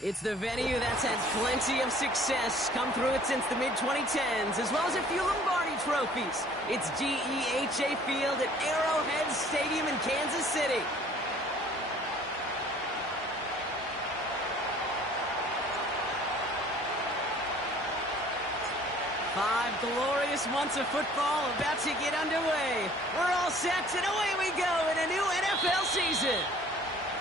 It's the venue that's had plenty of success, come through it since the mid-2010s, as well as a few Lombardi trophies. It's GEHA Field at Arrowhead Stadium in Kansas City. Five glorious months of football about to get underway. We're all set, and away we go in a new NFL season.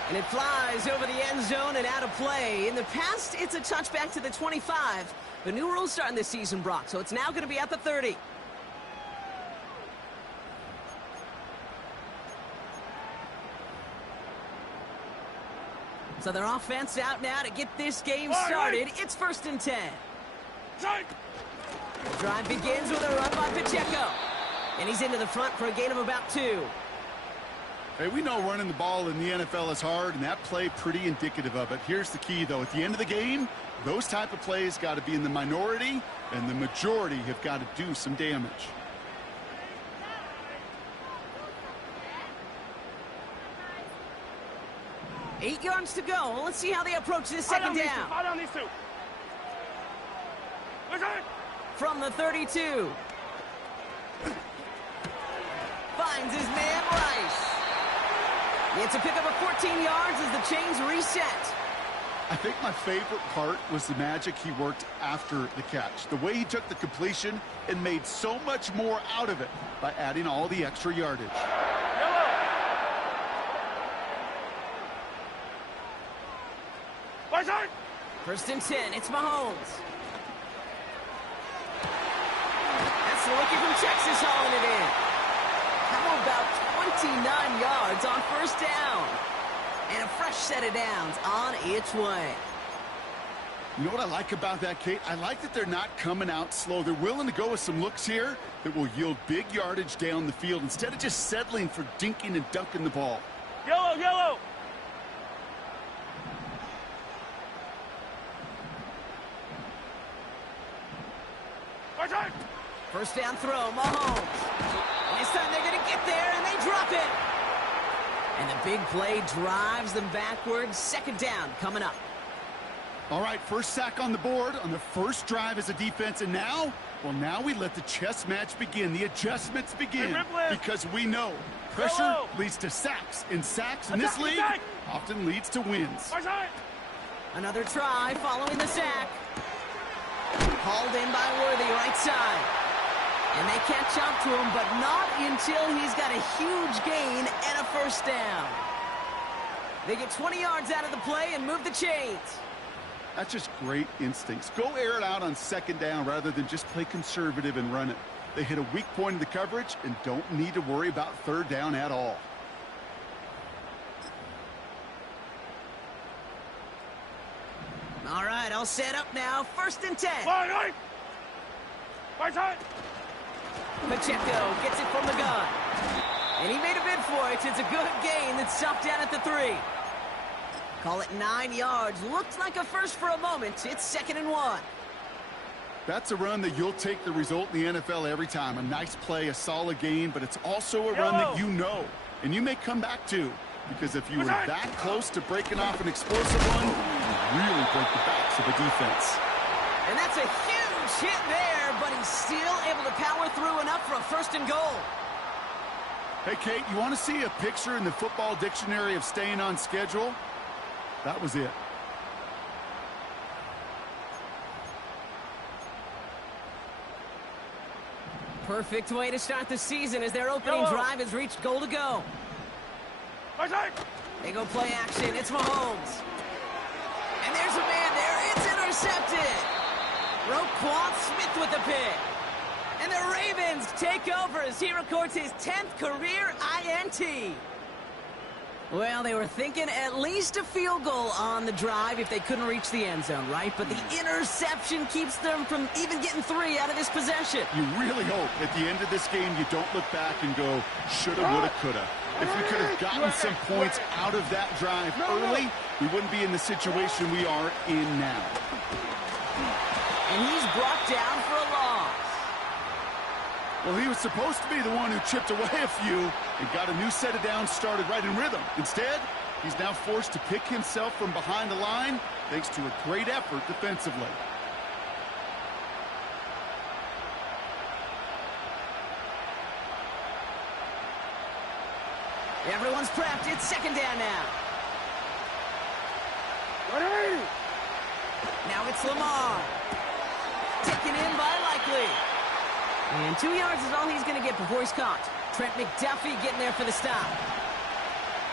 And it flies over the end zone and out of play. In the past, it's a touchback to the 25. The new rules starting this season, Brock, so it's now going to be at the 30. So their offense out now to get this game started. It's 1st and 10. The drive begins with a run by Pacheco. And he's into the front for a gain of about 2. Hey, we know running the ball in the NFL is hard, and that play pretty indicative of it. Here's the key, though. At the end of the game, those type of plays got to be in the minority, and the majority have got to do some damage. Eight yards to go. Let's see how they approach this second down. From the 32. Finds his man Rice. It's a pickup of 14 yards as the chains reset. I think my favorite part was the magic he worked after the catch. The way he took the completion and made so much more out of it by adding all the extra yardage. First and 10, it's Mahomes. That's the rookie from Texas hauling it in. How about 29 yards on first down? And a fresh set of downs on its way. You know what I like about that, Kate? I like that they're not coming out slow. They're willing to go with some looks here that will yield big yardage down the field instead of just settling for dinking and dunking the ball. Yellow! First down throw, Mahomes. And this time they're going to get there, and they drop it. And the big play drives them backwards. Second down coming up. All right, first sack on the board on the first drive as a defense. And now, well, now we let the chess match begin. The adjustments begin. Because we know pressure leads to sacks. And sacks in this league often leads to wins. Another try following the sack. Hauled in by Worthy, right side. And they catch up to him, but not until he's got a huge gain and a first down. They get 20 yards out of the play and move the chains. That's just great instincts. Go air it out on second down rather than just play conservative and run it. They hit a weak point in the coverage and don't need to worry about third down at all. All right, all set up now. First and 10. Pacheco gets it from the gun. And he made a bid for it. It's a good gain that's stopped down at the 3. Call it 9 yards. Looked like a first for a moment. It's 2nd and 1. That's a run that you'll take the result in the NFL every time. A nice play, a solid gain, but it's also a run that you know. And you may come back to. Because if you were that close to breaking off an explosive one, you really break the backs of a defense. And that's a huge hit there, but he's still able to power through enough for a first and goal. Hey, Kate, you want to see a picture in the football dictionary of staying on schedule? That was it. Perfect way to start the season as their opening drive has reached goal to go. They go play action. It's Mahomes. And there's a man there. It's intercepted. Roquan Smith with the pick. And the Ravens take over as he records his 10th career INT. Well, they were thinking at least a field goal on the drive if they couldn't reach the end zone, right? But the interception keeps them from even getting 3 out of this possession. You really hope at the end of this game you don't look back and go, shoulda, woulda, coulda. If we could have gotten some points out of that drive early, we wouldn't be in the situation we are in now. And he's brought down for a loss. Well, he was supposed to be the one who chipped away a few and got a new set of downs started right in rhythm. Instead, He's now forced to pick himself from behind the line thanks to a great effort defensively. Everyone's prepped. It's second down now. Now it's Lamar. Taken in by Likely. And 2 yards is all he's going to get before he's caught. Trent McDuffie getting there for the stop.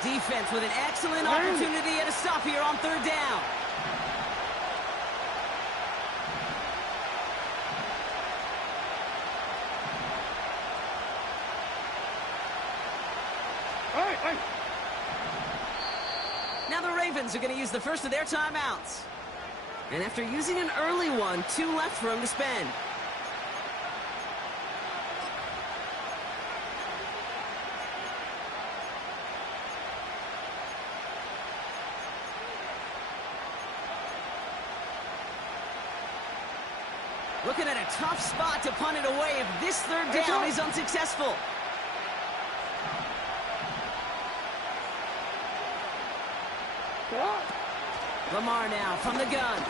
Defense with an excellent opportunity at a stop here on third down. Now the Ravens are going to use the first of their timeouts. And after using an early one, 2 left for him to spend. Looking at a tough spot to punt it away if this third down is unsuccessful. Lamar now from the gun.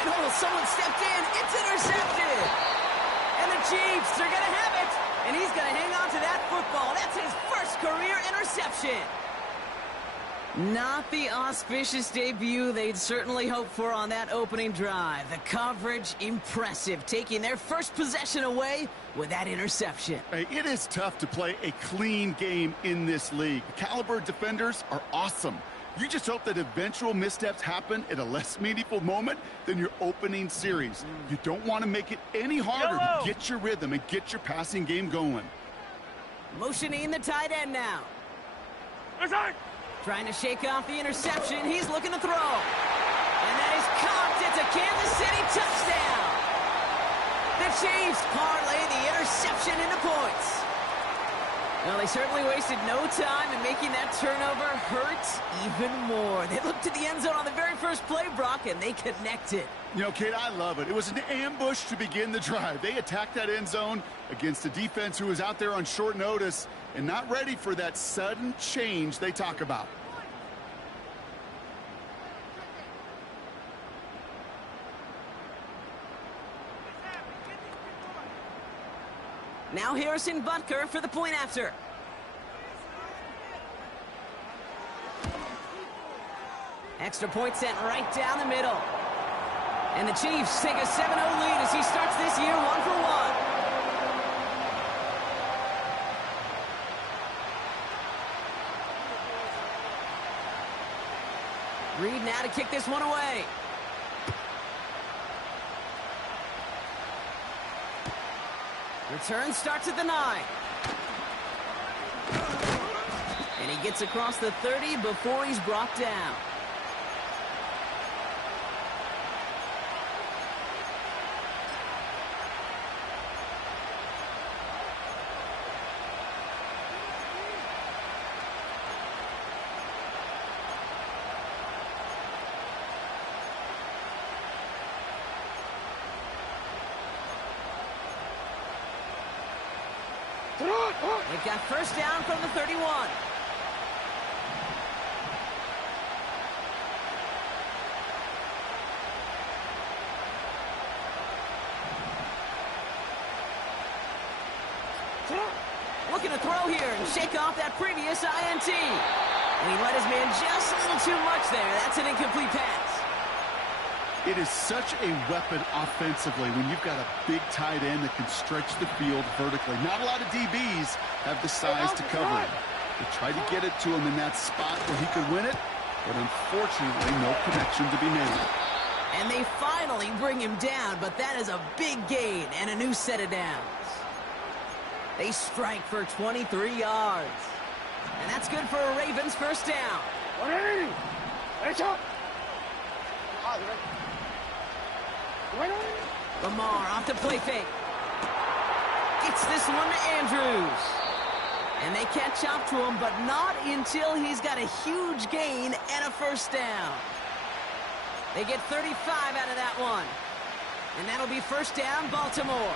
And someone stepped in. It's intercepted. And the Chiefs are going to have it. And he's going to hang on to that football. That's his first career interception. Not the auspicious debut they'd certainly hoped for on that opening drive. The coverage, impressive, taking their first possession away with that interception. Hey, it is tough to play a clean game in this league. The caliber defenders are awesome. You just hope that eventual missteps happen at a less meaningful moment than your opening series. You don't want to make it any harder to get your rhythm and get your passing game going. Motioning the tight end now. Trying to shake off the interception. He's looking to throw. And that is caught. It's a Kansas City touchdown. The Chiefs parlay the interception into points. Well, they certainly wasted no time in making that turnover hurt even more. They looked to the end zone on the very first play, Brock, and they connected. You know, Kate, I love it. It was an ambush to begin the drive. They attacked that end zone against a defense who was out there on short notice and not ready for that sudden change they talk about. Now Harrison Butker for the point after. Extra point sent right down the middle. And the Chiefs take a 7-0 lead as he starts this year 1 for 1. Reed now to kick this one away. Return starts at the 9. And he gets across the 30 before he's brought down. They've got first down from the 31. Looking to throw here and shake off that previous INT. And he let his man just a little too much there. That's an incomplete pass. It is such a weapon offensively when you've got a big tight end that can stretch the field vertically. Not a lot of DBs have the size to cover him. They tried to get it to him in that spot where he could win it, but unfortunately no connection to be made. And they finally bring him down, but that is a big gain and a new set of downs. They strike for 23 yards. And that's good for a Ravens first down. Lamar off the play fake. Gets this one to Andrews. And they catch up to him, but not until he's got a huge gain and a first down. They get 35 out of that one. And that'll be first down, Baltimore.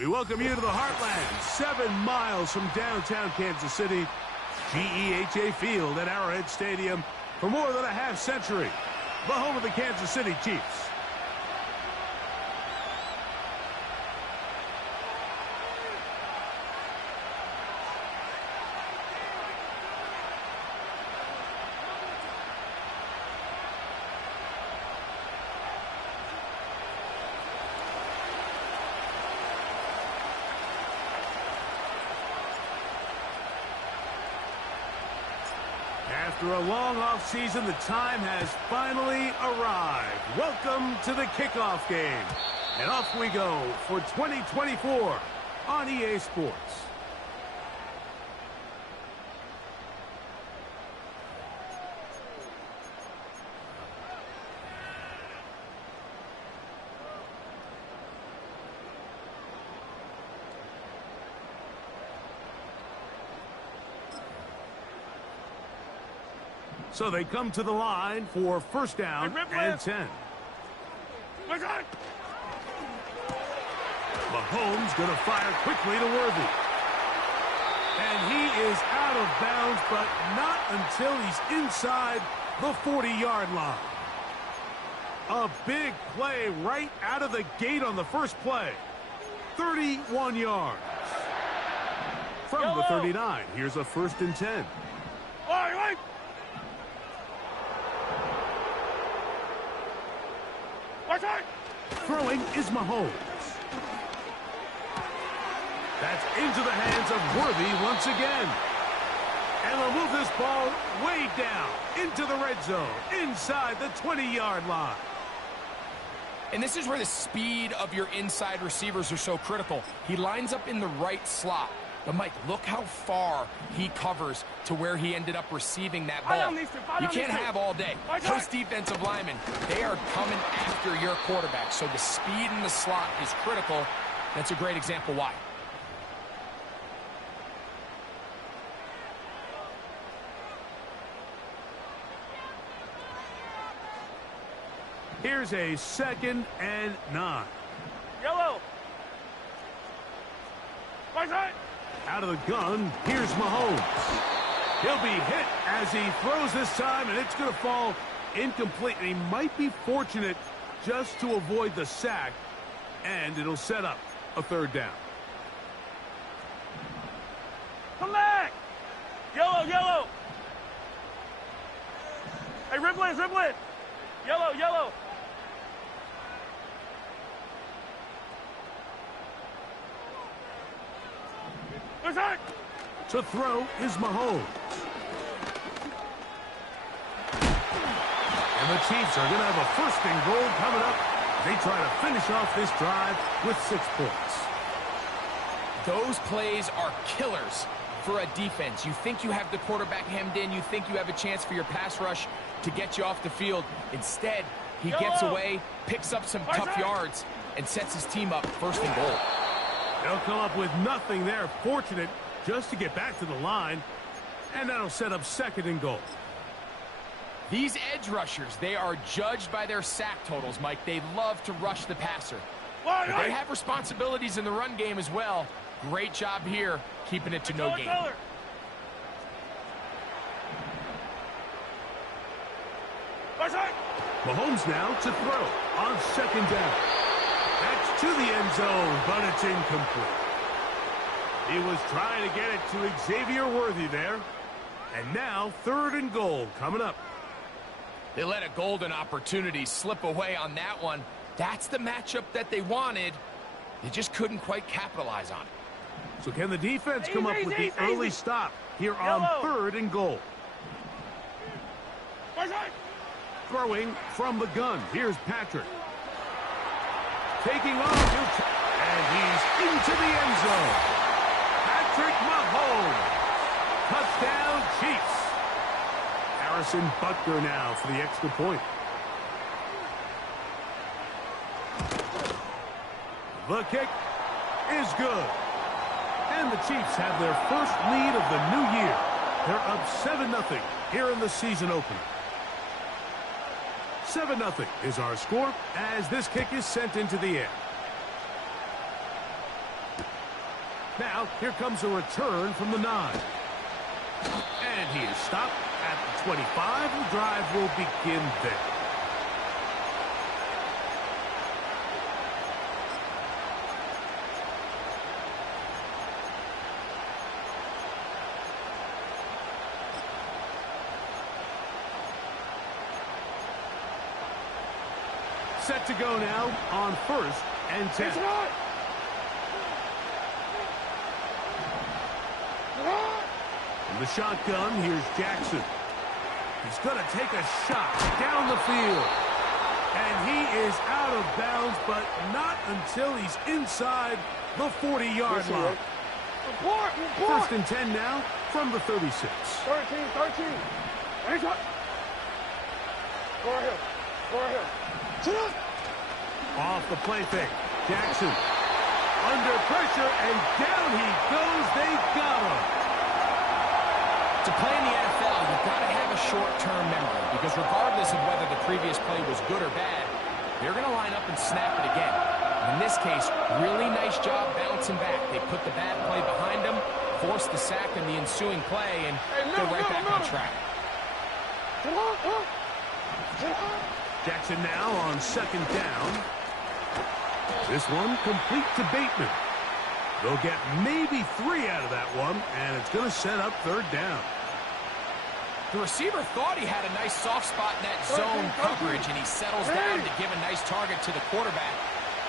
We welcome you to the Heartland, 7 miles from downtown Kansas City. GEHA Field at Arrowhead Stadium for more than a half-century. The home of the Kansas City Chiefs. After a long offseason, the time has finally arrived. Welcome to the kickoff game. And off we go for 2024 on EA Sports. So they come to the line for first down and 10. Mahomes going to fire quickly to Worthy. And he is out of bounds, but not until he's inside the 40-yard line. A big play right out of the gate on the first play. 31 yards. From the 39, here's a 1st and 10. Throwing is Mahomes. That's into the hands of Worthy once again. And they'll move this ball way down into the red zone, inside the 20-yard line. And this is where the speed of your inside receivers are so critical. He lines up in the right slot. But, Mike, look how far he covers to where he ended up receiving that ball. You can't have all day. Those defensive linemen, they are coming after your quarterback. So the speed in the slot is critical. That's a great example why. Here's a 2nd and 9. Yellow. Out of the gun, here's Mahomes. He'll be hit as he throws this time, and it's going to fall incomplete. And he might be fortunate just to avoid the sack, and it'll set up a 3rd down. Come back! Yellow, yellow! Hey, Ripley, Ripley! Yellow, yellow! To throw is Mahomes. And the Chiefs are going to have a 1st and goal coming up. They try to finish off this drive with 6 points. Those plays are killers for a defense. You think you have the quarterback hemmed in. You think you have a chance for your pass rush to get you off the field. Instead, he gets away, picks up some tough yards, and sets his team up 1st and goal. They'll come up with nothing there. Fortunate just to get back to the line. And that'll set up 2nd and goal. These edge rushers, they are judged by their sack totals, Mike. They love to rush the passer. But they have responsibilities in the run game as well. Great job here, keeping it to no gain. Mahomes now to throw on 2nd down. That's to the end zone, but it's incomplete. He was trying to get it to Xavier Worthy there. And now 3rd and goal coming up. They let a golden opportunity slip away on that one. That's the matchup that they wanted. They just couldn't quite capitalize on it. So can the defense come up with the early stop here on 3rd and goal? Throwing from the gun. Here's Patrick. Taking off, and he's into the end zone. Patrick Mahomes. Touchdown, Chiefs. Harrison Butker now for the extra point. The kick is good. And the Chiefs have their first lead of the new year. They're up 7-0 here in the season opener. 7-0 is our score as this kick is sent into the air. Now, here comes a return from the 9. And he is stopped at the 25. The drive will begin there. Set to go now on 1st and 10. From the shotgun, here's Jackson. He's going to take a shot down the field. And he is out of bounds, but not until he's inside the 40-yard line. First and 10 now from the 36. 13. Hands up. Go ahead. Off the play fake. Jackson under pressure, and down he goes. They got him. To play in the NFL, you've got to have a short-term memory, because regardless of whether the previous play was good or bad, they're going to line up and snap it again. In this case, really nice job bouncing back. They put the bad play behind them, forced the sack in the ensuing play, and go right back on track. Jackson now on 2nd down. This one complete to Bateman. They'll get maybe 3 out of that one, and it's going to set up 3rd down. The receiver thought he had a nice soft spot in that zone coverage, and he settles down to give a nice target to the quarterback.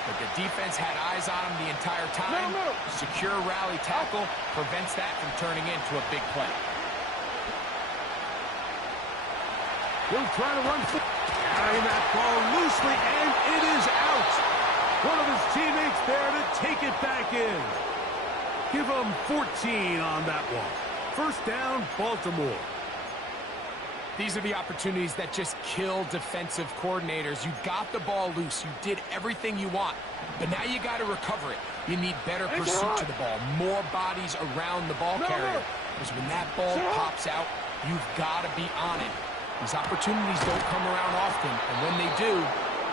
But the defense had eyes on him the entire time. Secure rally tackle prevents that from turning into a big play. He'll try to run. Carrying that ball loosely, and it is out. One of his teammates there to take it back in. Give him 14 on that one. First down, Baltimore. These are the opportunities that just kill defensive coordinators. You got the ball loose. You did everything you want. But now you got to recover it. You need better pursuit to the ball. More bodies around the ball carrier. Because when that ball pops out, you've got to be on it. These opportunities don't come around often. And when they do,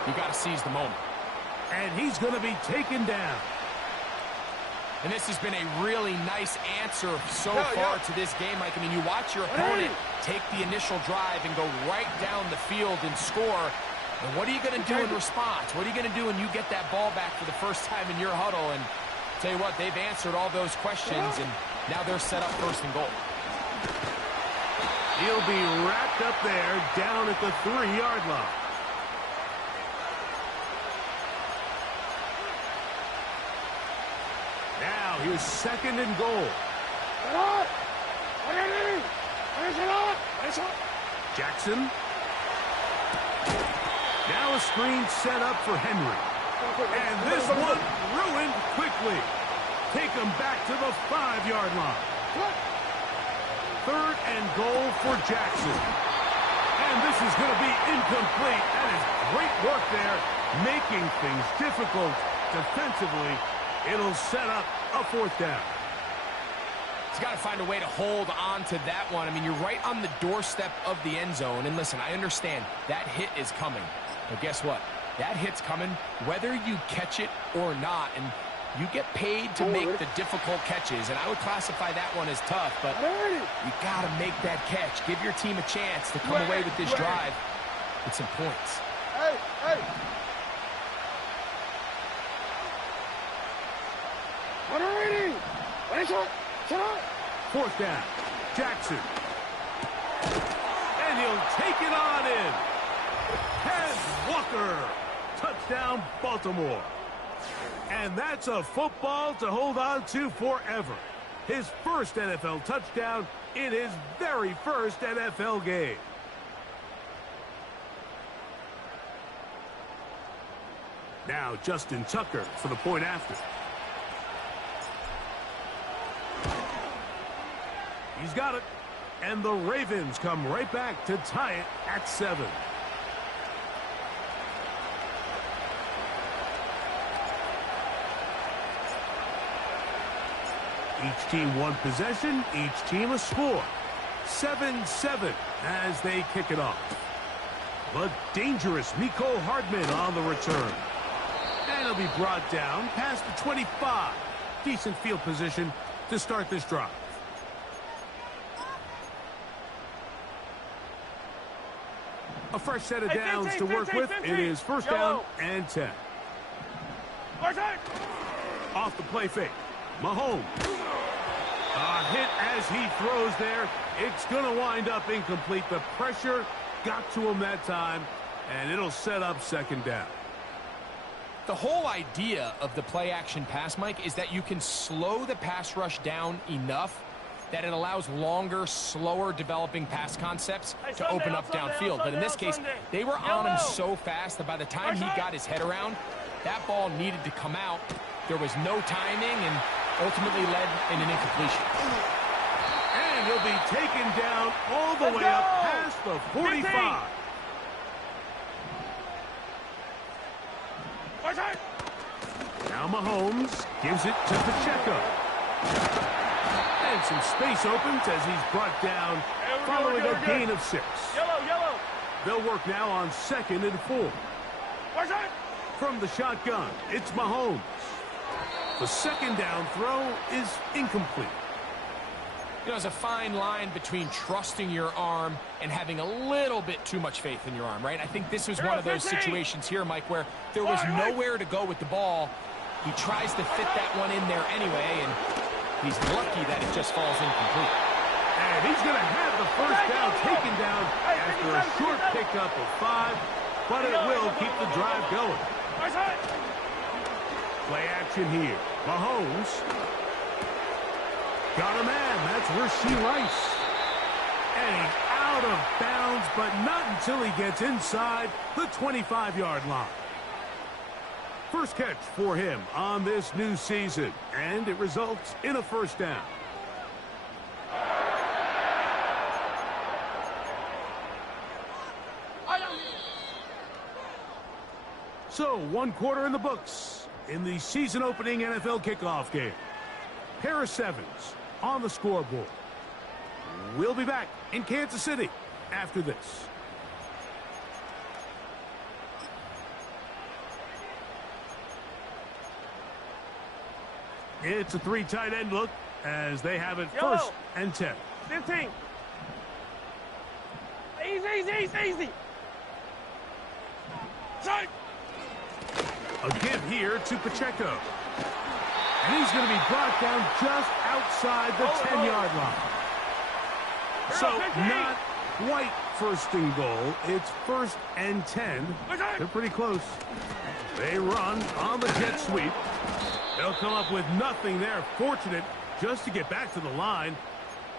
you got to seize the moment. And he's going to be taken down. And this has been a really nice answer so far to this game, Mike. I mean, you watch your opponent take the initial drive and go right down the field and score. And what are you going to do in response? What are you going to do when you get that ball back for the first time in your huddle? And tell you what, they've answered all those questions, and now they're set up 1st and goal. He'll be wrapped up there down at the 3-yard line. Now here's 2nd and goal. Jackson. Now a screen set up for Henry. And this one ruined quickly. Take him back to the 5-yard line. 3rd and goal for Jackson. And this is going to be incomplete. That is great work there, making things difficult defensively. It'll set up a 4th down. He's got to find a way to hold on to that one. I mean, you're right on the doorstep of the end zone. And listen, I understand that hit is coming. But guess what? That hit's coming whether you catch it or not. And you get paid to make the difficult catches. And I would classify that one as tough. But you got to make that catch. Give your team a chance to come away with this drive with some points. Hey. 4th down. Jackson. And he'll take it on in. Ted Walker. Touchdown, Baltimore. And that's a football to hold on to forever. His first NFL touchdown in his very first NFL game. Now Justin Tucker for the point after. He's got it. And the Ravens come right back to tie it at 7. Each team one possession, each team a score. 7-7 as they kick it off. But dangerous Mecole Hardman on the return. And he'll be brought down past the 25. decent field position to start this drive. A fresh set of downs to work with. It is first down and 10. Off the play fake. Mahomes. A hit as he throws there. It's going to wind up incomplete. The pressure got to him that time, and it'll set up second down. The whole idea of the play-action pass, Mike, is that you can slow the pass rush down enough that it allows longer, slower developing pass concepts to open up downfield. But in this case, they were on him so fast that by the time he got his head around, that ball needed to come out. There was no timing and ultimately led in an incompletion. And he'll be taken down all the way up past the 45. Now Mahomes gives it to Pacheco. And some space opens as he's brought down following a gain of 6. They'll work now on 2nd and 4. From the shotgun, it's Mahomes. The second down throw is incomplete. You know, there's a fine line between trusting your arm and having a little bit too much faith in your arm, right? I think this was one of those situations here, Mike, where there was nowhere to go with the ball. He tries to fit that one in there anyway, and he's lucky that it just falls incomplete. And he's going to have the first down taken down after a short pickup of 5, but it will keep the drive going. Play action here. Mahomes. Got a man. That's Rashee Rice. And he's out of bounds, but not until he gets inside the 25-yard line. First catch for him on this new season, and it results in a first down. So, 1 quarter in the books in the season-opening NFL kickoff game. Paris Evans on the scoreboard. We'll be back in Kansas City after this. It's a 3 tight end look as they have it first and 10. 15. Easy. Strike. A give here to Pacheco. And he's going to be brought down just outside the 10-yard line. So not quite first and goal. It's first and 10. They're pretty close. They run on the jet sweep. They'll come up with nothing there. Fortunate just to get back to the line.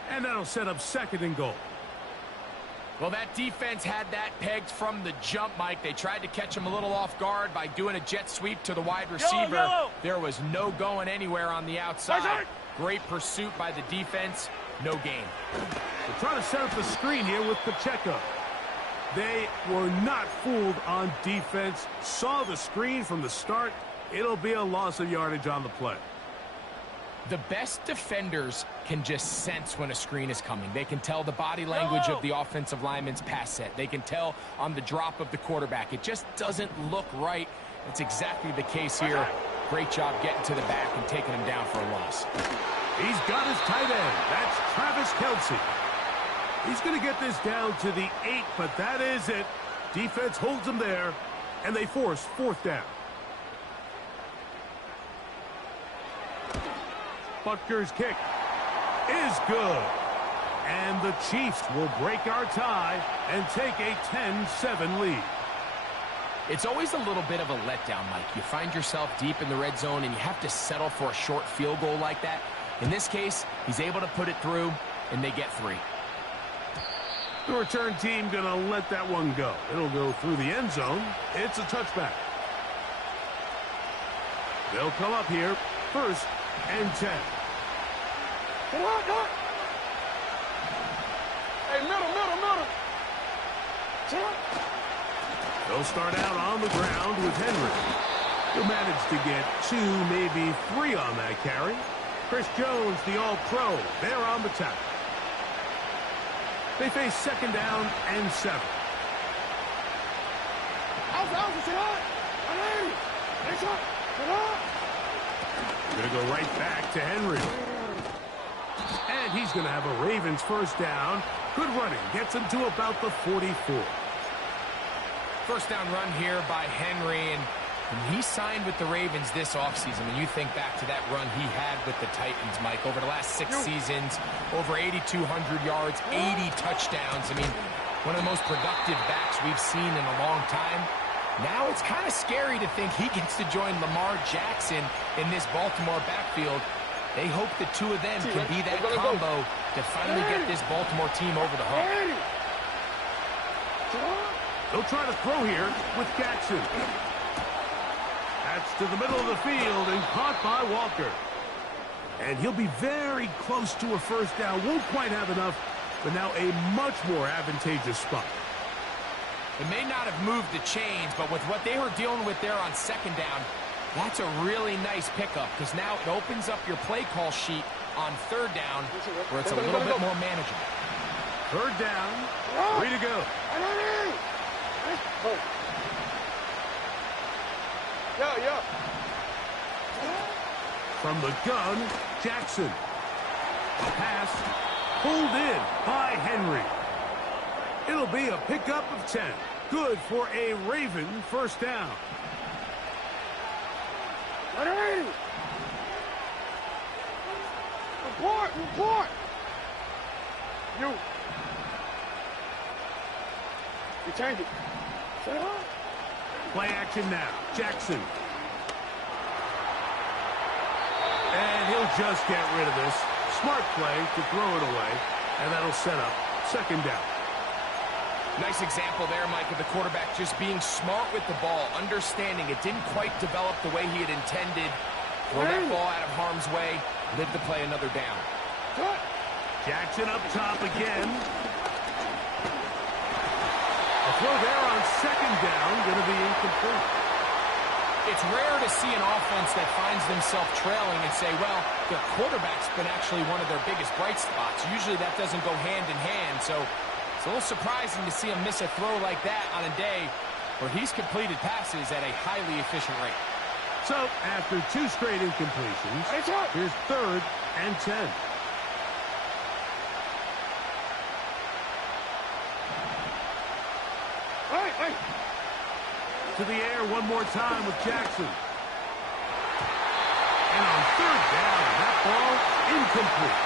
And that'll set up second and goal. Well, that defense had that pegged from the jump, Mike. They tried to catch him a little off guard by doing a jet sweep to the wide receiver. There was no going anywhere on the outside. Great pursuit by the defense. No gain. They're trying to set up the screen here with Pacheco. They were not fooled on defense. Saw the screen from the start. It'll be a loss of yardage on the play. The best defenders can just sense when a screen is coming. They can tell the body language of the offensive lineman's pass set. They can tell on the drop of the quarterback. It just doesn't look right. That's exactly the case here. Great job getting to the back and taking him down for a loss. He's got his tight end. That's Travis Kelce. He's going to get this down to the 8, but that is it. Defense holds him there, and they force 4th down. Butker's kick is good. And the Chiefs will break our tie and take a 10-7 lead. It's always a little bit of a letdown, Mike. You find yourself deep in the red zone and you have to settle for a short field goal like that. In this case, he's able to put it through, and they get 3. The return team going to let that one go. It'll go through the end zone. It's a touchback. They'll come up here first and 10. Come on. Hey, middle. They'll start out on the ground with Henry. He'll manage to get 2, maybe 3 on that carry. Chris Jones, the All-Pro, they're on the tackle. They face second down and 7. Gonna go right back to Henry. And he's gonna have a Ravens first down. Good running. Gets him to about the 44. First down run here by Henry, and when he signed with the Ravens this offseason, when you think back to that run he had with the Titans, Mike, over the last 6 seasons, over 8,200 yards, 80 touchdowns. I mean, one of the most productive backs we've seen in a long time. Now it's kind of scary to think he gets to join Lamar Jackson in this Baltimore backfield. They hope the two of them can be that combo to finally get this Baltimore team over the hump. They'll try to throw here with Jackson. That's to the middle of the field and caught by Walker. And he'll be very close to a first down. Won't quite have enough, but now a much more advantageous spot. It may not have moved the chains, but with what they were dealing with there on second down, that's a really nice pickup because now it opens up your play call sheet on third down where it's a little bit more manageable. Third down, 3 to go. Yeah. From the gun, Jackson. A pass pulled in by Henry. It'll be a pickup of 10. Good for a Raven first down. Report. You change it. Set it up. Play action now. Jackson. And he'll just get rid of this. Smart play to throw it away. And that'll set up second down. Nice example there, Mike, of the quarterback just being smart with the ball, understanding it didn't quite develop the way he had intended. Throw that ball out of harm's way, live to play another down. Jackson up top again. A throw there on second down, going to be incomplete. It's rare to see an offense that finds themselves trailing and say, well, their quarterback's been actually one of their biggest bright spots. Usually that doesn't go hand in hand, so it's a little surprising to see him miss a throw like that on a day where he's completed passes at a highly efficient rate. So, after 2 straight incompletions, here's third and 10. Hey. To the air one more time with Jackson. And on third down, that ball incomplete.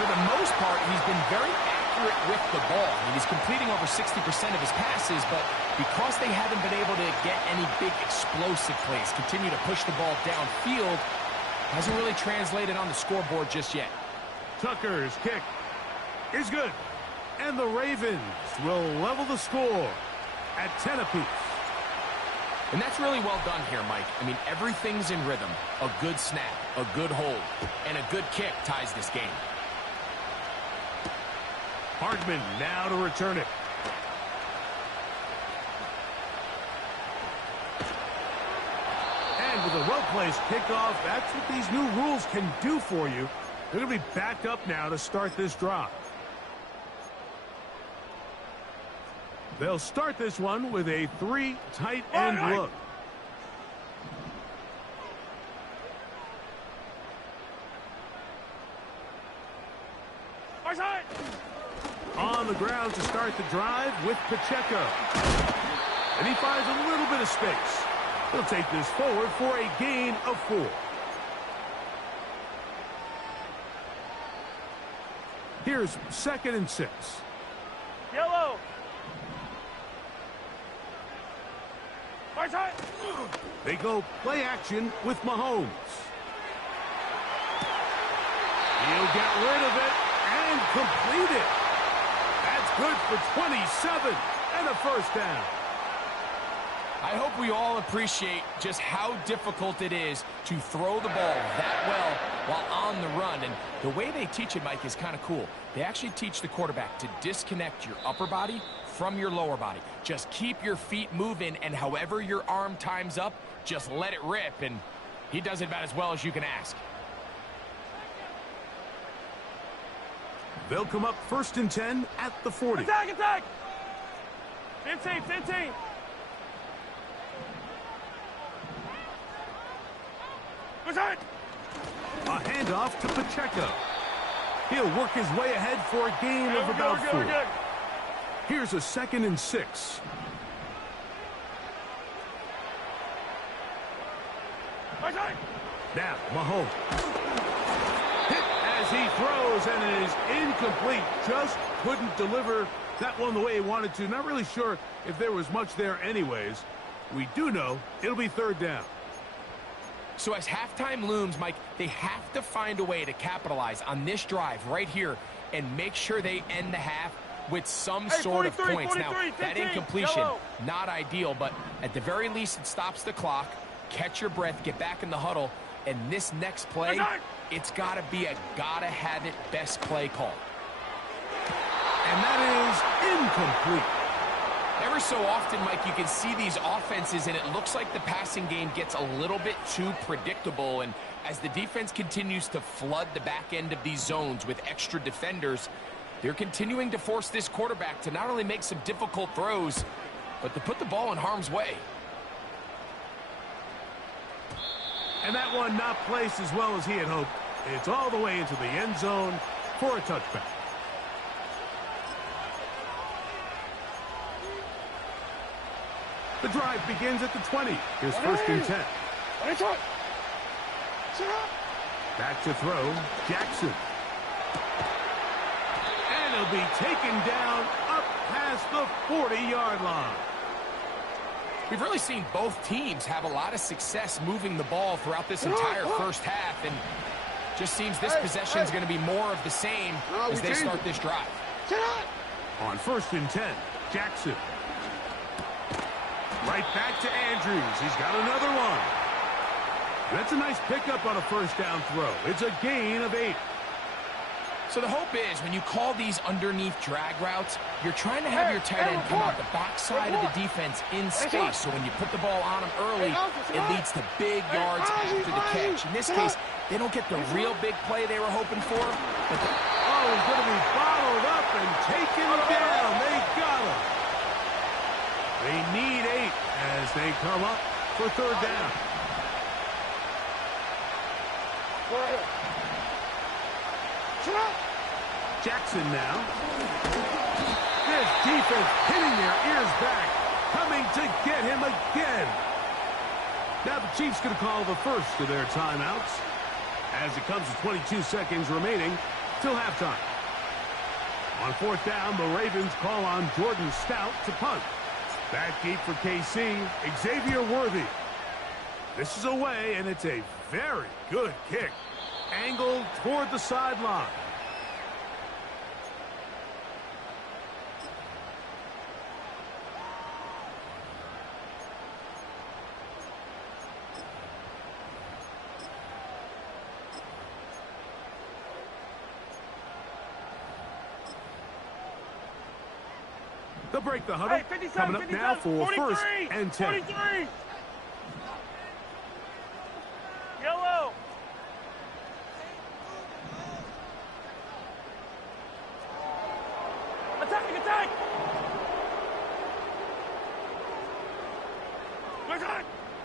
For the most part, he's been very accurate with the ball. I mean, he's completing over 60% of his passes, but because they haven't been able to get any big explosive plays, continue to push the ball downfield, hasn't really translated on the scoreboard just yet. Tucker's kick is good. And the Ravens will level the score at 10 apiece. And that's really well done here, Mike. I mean, everything's in rhythm. A good snap, a good hold, and a good kick ties this game. Hardman now to return it. And with a well-placed kickoff, that's what these new rules can do for you. They're going to be back up now to start this drive. They'll start this one with a 3 tight end look. On the ground to start the drive with Pacheco. And he finds a little bit of space. He'll take this forward for a gain of 4. Here's 2nd and 6. Yellow. They go play action with Mahomes. He'll get rid of it and complete it. That's good for 27 and a first down. I hope we all appreciate just how difficult it is to throw the ball that well while on the run. And the way they teach it, Mike, is kind of cool. They actually teach the quarterback to disconnect your upper body from your lower body. Just keep your feet moving, and however your arm times up, just let it rip. And he does it about as well as you can ask. They'll come up 1st and 10 at the 40. Attack! 15. A handoff to Pacheco. He'll work his way ahead for a gain of about 4. Here's a 2nd and 6. Now, Mahomes. Hit as he throws, and it is incomplete. Just couldn't deliver that one the way he wanted to. Not really sure if there was much there anyways. We do know it'll be 3rd down. So as halftime looms, Mike, they have to find a way to capitalize on this drive right here and make sure they end the half with some sort of points. Now, that incompletion, not ideal, but at the very least, it stops the clock. Catch your breath, get back in the huddle, and this next play, it's got to be a gotta-have-it best play call. And that is incomplete. Ever so often, Mike, you can see these offenses, and it looks like the passing game gets a little bit too predictable. And as the defense continues to flood the back end of these zones with extra defenders, they're continuing to force this quarterback to not only make some difficult throws, but to put the ball in harm's way. And that one not placed as well as he had hoped. It's all the way into the end zone for a touchback. The drive begins at the 20. Here's 1st and 10. Back to throw, Jackson. And he'll be taken down up past the 40-yard line. We've really seen both teams have a lot of success moving the ball throughout this entire first half, and just seems this possession is going to be more of the same as they start this drive. On 1st and 10, Jackson. Right back to Andrews. He's got another one. That's a nice pickup on a 1st down throw. It's a gain of 8. So the hope is when you call these underneath drag routes, you're trying to have your tight end come out the backside of the defense in space. So when you put the ball on him early, it leads to big yards after the catch. In this case, they don't get the real big play they were hoping for. But he's going to be bottled up and taken down. They got him. They need 8 as they come up for 3rd down. Jackson now. This defense hitting their ears back, coming to get him again. Now the Chiefs going to call the first of their timeouts as it comes to 22 seconds remaining till halftime. On 4th down, the Ravens call on Jordan Stout to punt. Back deep for KC, Xavier Worthy. This is away, and it's a very good kick. Angled toward the sideline. They'll break the huddle. Coming up now for 1st and 10. 43. Yellow. Attack!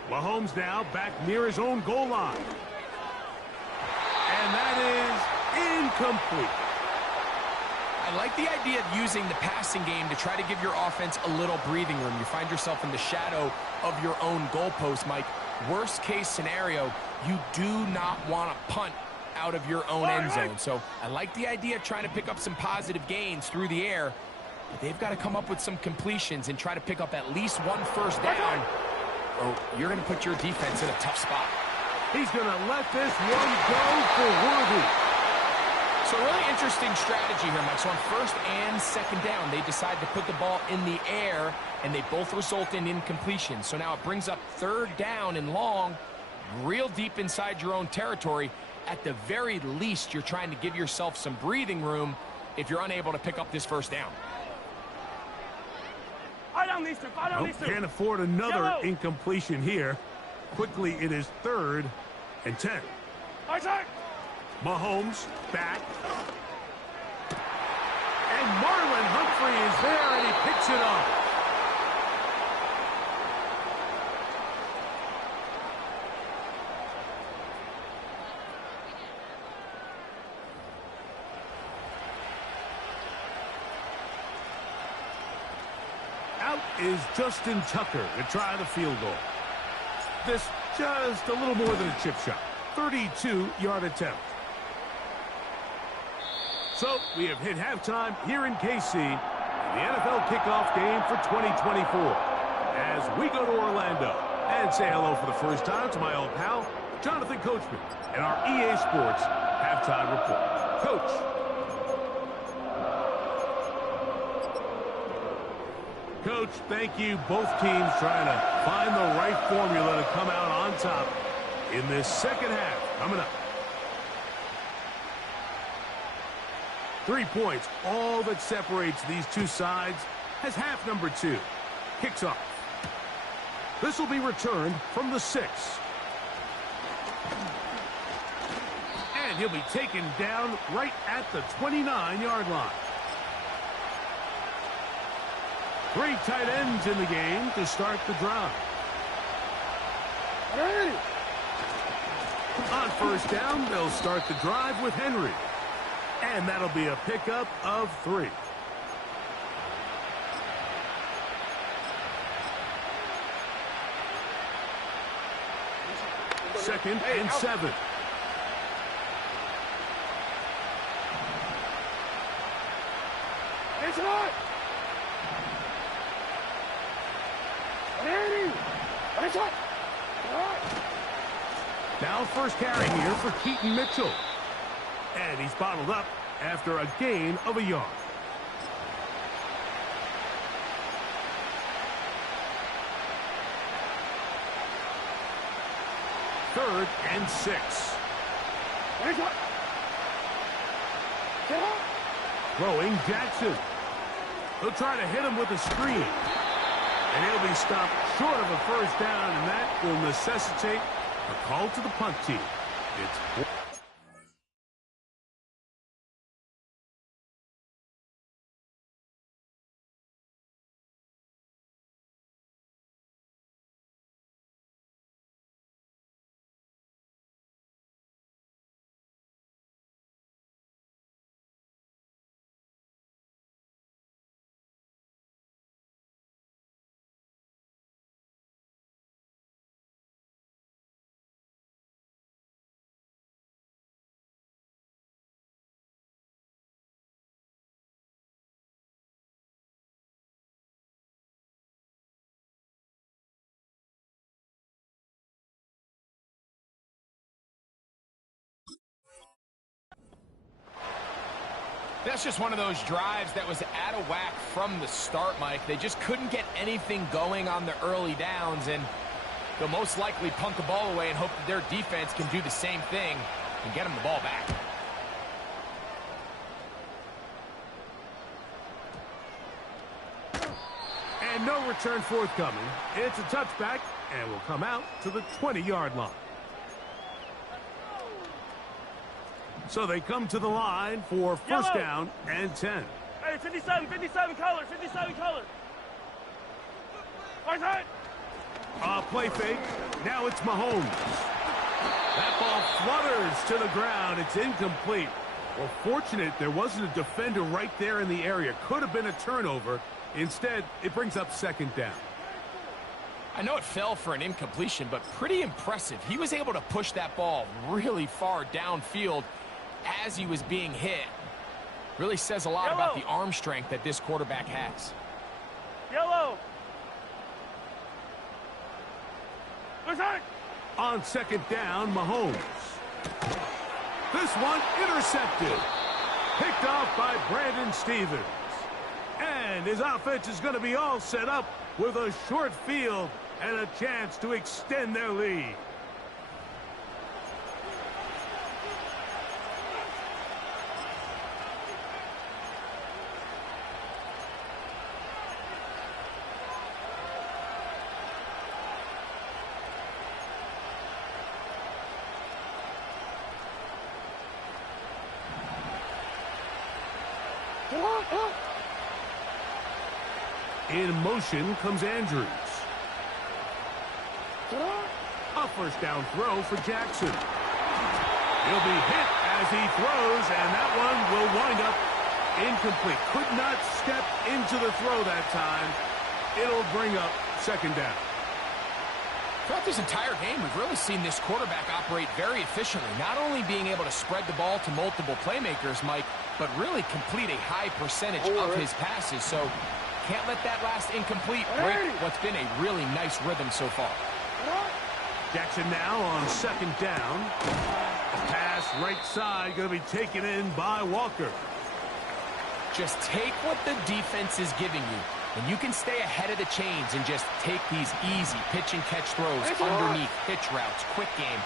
Mahomes now back near his own goal line. And that is incomplete. I like the idea of using the passing game to try to give your offense a little breathing room. You find yourself in the shadow of your own goalpost, Mike. Worst case scenario, you do not want to punt out of your own end zone. So I like the idea of trying to pick up some positive gains through the air. But they've got to come up with some completions and try to pick up at least 1 first down, or you're going to put your defense in a tough spot. He's going to let this one go for Worthy. So a really interesting strategy here, Mike. So on 1st and 2nd down, they decide to put the ball in the air, and they both result in incompletion. So now it brings up 3rd down and long, real deep inside your own territory. At the very least, you're trying to give yourself some breathing room if you're unable to pick up this 1st down. Can't afford another incompletion here. Quickly, it is 3rd and 10. Mahomes back. And Marlon Humphrey is there, and he picks it up. out is Justin Tucker to try the field goal. This just a little more than a chip shot. 32-yard attempt. So we have hit halftime here in KC in the NFL kickoff game for 2024. As we go to Orlando and say hello for the first time to my old pal, Jonathan Coachman, and our EA Sports halftime report. Coach. Coach, thank you. Both teams trying to find the right formula to come out on top in this second half coming up. 3 points, all that separates these two sides, as half number 2 kicks off. This will be returned from the 6. And he'll be taken down right at the 29-yard line. 3 tight ends in the game to start the drive. On first down, they'll start the drive with Henry. And that'll be a pickup of 3. Second and 7. Now first carry here for Keaton Mitchell. And he's bottled up after a gain of a yard. Third and 6. Throwing Jackson. He'll try to hit him with a screen. And he'll be stopped short of a first down, and that will necessitate a call to the punt team. It's That's just one of those drives that was out of whack from the start, Mike. They just couldn't get anything going on the early downs, and they'll most likely punt the ball away and hope that their defense can do the same thing and get them the ball back. And no return forthcoming. It's a touchback and will come out to the 20-yard line. So they come to the line for first down and 10. Hey, 57 color, 57 color. Play fake. Now it's Mahomes. That ball flutters to the ground. It's incomplete. Well, fortunate there wasn't a defender right there in the area. Could have been a turnover. Instead, it brings up second down. I know it fell for an incompletion, but pretty impressive. He was able to push that ball really far downfield as he was being hit. Really says a lot about the arm strength that this quarterback has. Yellow. On second down, Mahomes. This one intercepted. Picked off by Brandon Stevens. And his offense is going to be all set up with a short field and a chance to extend their lead. In motion comes Andrews. A first down throw for Jackson. He'll be hit as he throws, and that one will wind up incomplete. Could not step into the throw that time. It'll bring up second down. Throughout this entire game, we've really seen this quarterback operate very efficiently, not only being able to spread the ball to multiple playmakers, Mike, but really complete a high percentage of his passes. So can't let that last incomplete break what's been a really nice rhythm so far. Jackson now on second down. Pass right side, going to be taken in by Walker. Just take what the defense is giving you, and you can stay ahead of the chains and just take these easy pitch-and-catch throws underneath, pitch routes, quick game.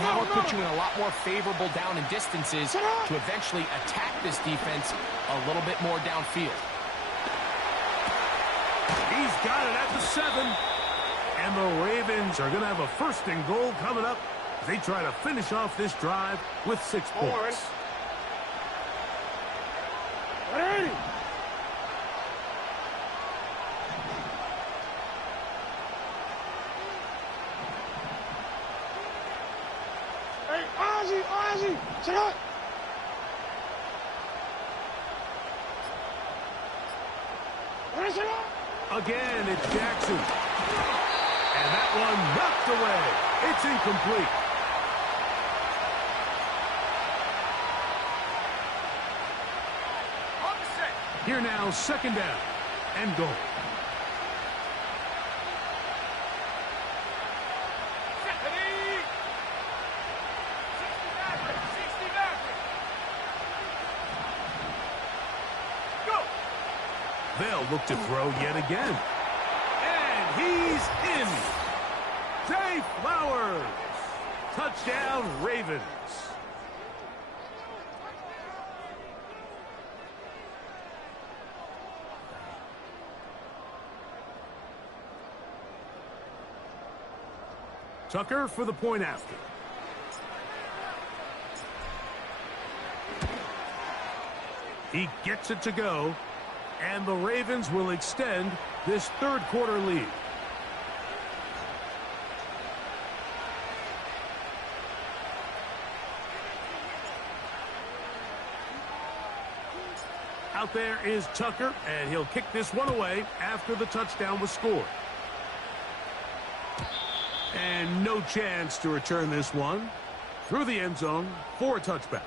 Now it'll put you in a lot more favorable down and distances to eventually attack this defense a little bit more downfield. He's got it at the 7. And the Ravens are going to have a first and goal coming up as they try to finish off this drive with 6 points. Ready? Hey, Ozzy, check out. Again, it's Jackson. And that one knocked away. It's incomplete. Here now, second down and goal. They'll look to throw yet again. And he's in. Zay Flowers. Touchdown, Ravens. Tucker for the point after. He gets it to go, and the Ravens will extend this third quarter lead. Out there is Tucker, and he'll kick this one away after the touchdown was scored. And no chance to return this one through the end zone for a touchback.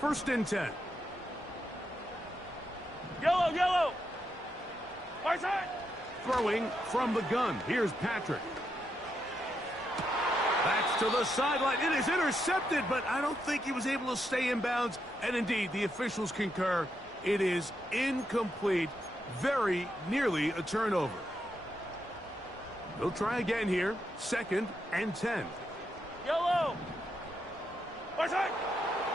First and 10. Yellow. Right side. Throwing from the gun. Here's Patrick. That's to the sideline. It is intercepted, but I don't think he was able to stay in bounds. And indeed, the officials concur. It is incomplete. Very nearly a turnover. They'll try again here. Second and 10. Yellow. Right side.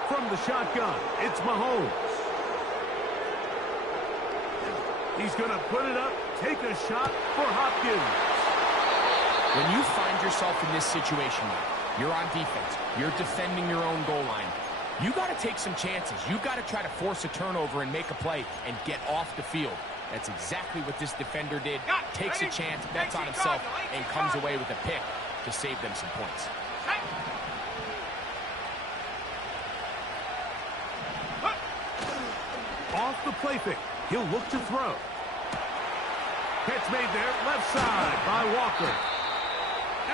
From the shotgun, it's Mahomes. He's going to put it up, take a shot for Hopkins. When you find yourself in this situation, you're on defense, you're defending your own goal line, you got to take some chances. You got to try to force a turnover and make a play and get off the field. That's exactly what this defender did. Takes a chance, bets on himself, and comes away with a pick to save them some points. Off the play fake. He'll look to throw. Catch made there, left side by Walker.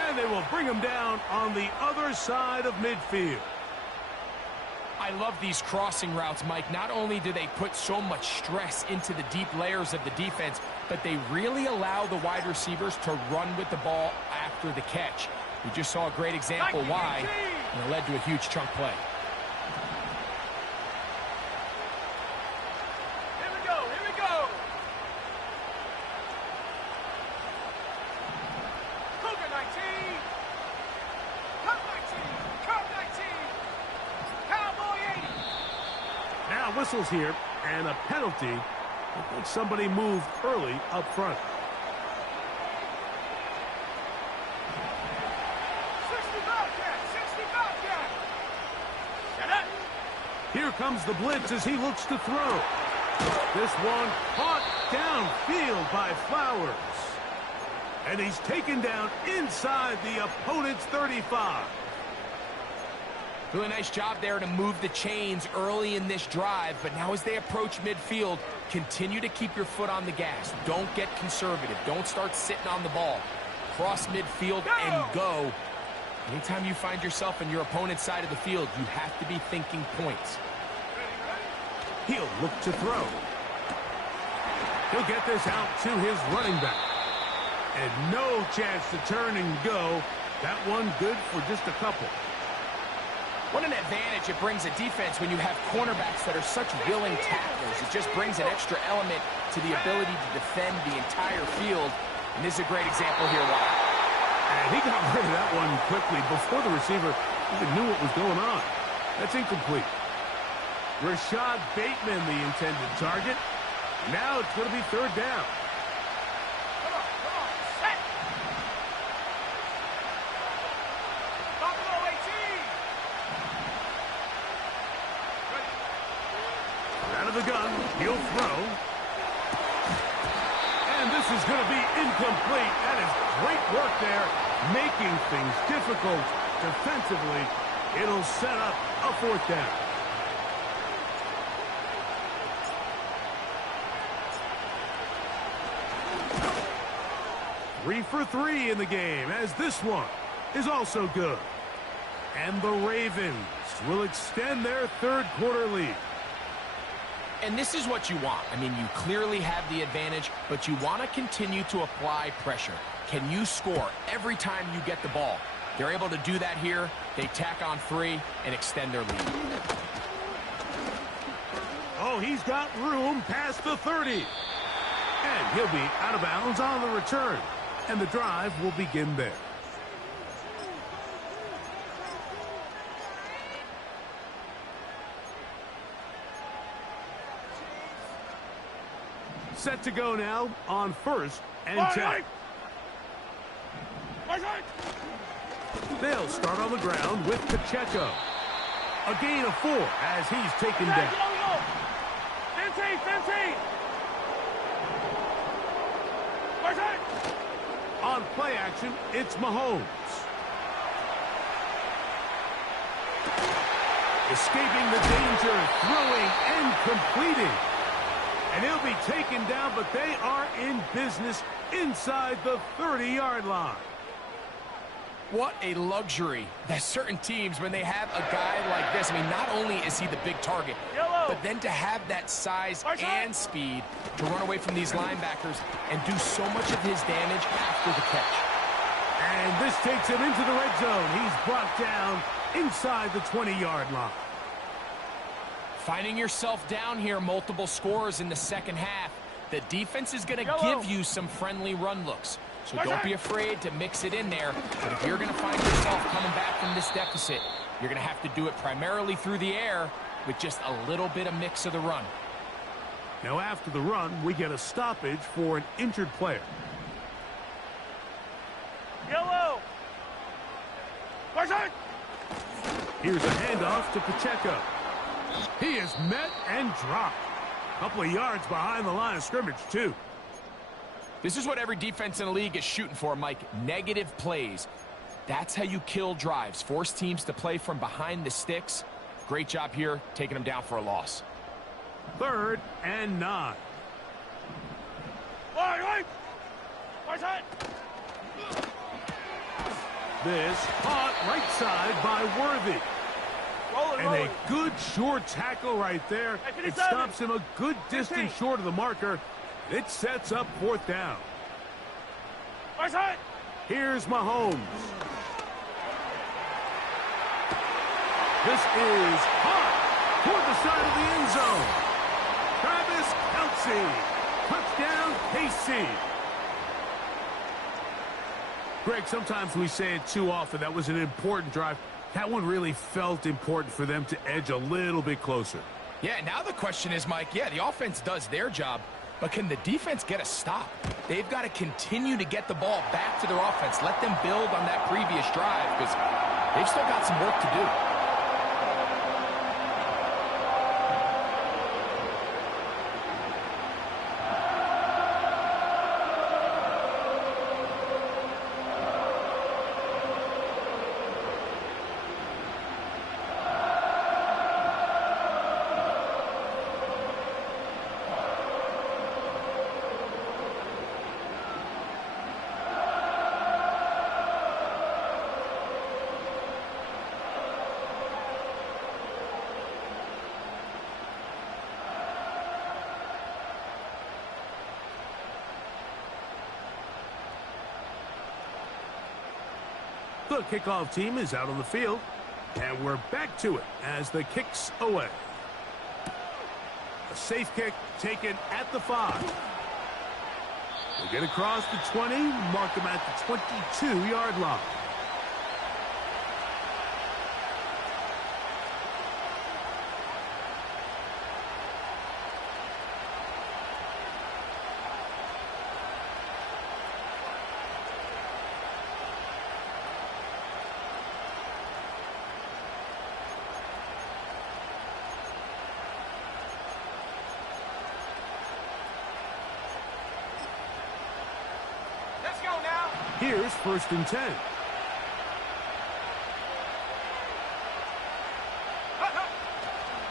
And they will bring him down on the other side of midfield. I love these crossing routes, Mike. Not only do they put so much stress into the deep layers of the defense, but they really allow the wide receivers to run with the ball after the catch. We just saw a great example why, and it led to a huge chunk play. Whistles here, and a penalty. I think somebody moved early up front. 65. Here comes the blitz as he looks to throw. This one caught downfield by Flowers. And he's taken down inside the opponent's 35. Doing a nice job there to move the chains early in this drive, but now as they approach midfield, continue to keep your foot on the gas. Don't get conservative. Don't start sitting on the ball. Cross midfield and go. Anytime you find yourself in your opponent's side of the field, you have to be thinking points. He'll look to throw. He'll get this out to his running back. And no chance to turn and go. That one good for just a couple. What an advantage it brings a defense when you have cornerbacks that are such willing tacklers. It just brings an extra element to the ability to defend the entire field. And this is a great example here why. And he got rid of that one quickly before the receiver even knew what was going on. That's incomplete. Rashad Bateman, the intended target. Now it's going to be third down. The gun, he'll throw. And this is going to be incomplete. That is great work there, making things difficult defensively. It'll set up a fourth down. Three for three in the game, as this one is also good. And the Ravens will extend their third quarter lead. And this is what you want. I mean, you clearly have the advantage, but you want to continue to apply pressure. Can you score every time you get the ball? They're able to do that here. They tack on 3 and extend their lead. Oh, he's got room past the 30. And he'll be out of bounds on the return. And the drive will begin there. Set to go now on 1st and 10. They'll start on the ground with Pacheco. A gain of 4 as he's taken down. On play action, it's Mahomes. Escaping the danger, throwing and completing. And he'll be taken down, but they are in business inside the 30-yard line. What a luxury that certain teams, when they have a guy like this, I mean, not only is he the big target, but then to have that size and speed to run away from these linebackers and do so much of his damage after the catch. And this takes him into the red zone. He's brought down inside the 20-yard line. Finding yourself down here, multiple scores in the second half. The defense is going to give you some friendly run looks. So don't be afraid to mix it in there. But if you're going to find yourself coming back from this deficit, you're going to have to do it primarily through the air with just a little bit of mix of the run. Now after the run, we get a stoppage for an injured player. Yellow! Here's a handoff to Pacheco. He is met and dropped. A couple of yards behind the line of scrimmage, too. This is what every defense in the league is shooting for, Mike. Negative plays. That's how you kill drives. Force teams to play from behind the sticks. Great job here, taking them down for a loss. 3rd and 9. This caught right side by Worthy. And a good short tackle right there. It stops him a good distance short of the marker. It sets up 4th down. Here's Mahomes. This is hot toward the side of the end zone. Travis Kelce. Touchdown, KC. Greg, sometimes we say it too often. That was an important drive. That one really felt important for them to edge a little bit closer. Yeah, now the question is, Mike, yeah, the offense does their job, but can the defense get a stop? They've got to continue to get the ball back to their offense. Let them build on that previous drive because they've still got some work to do. The kickoff team is out on the field, and we're back to it as the kick's away. A safe kick taken at the 5. We'll get across the 20, mark them at the 22-yard line. Here's 1st and 10.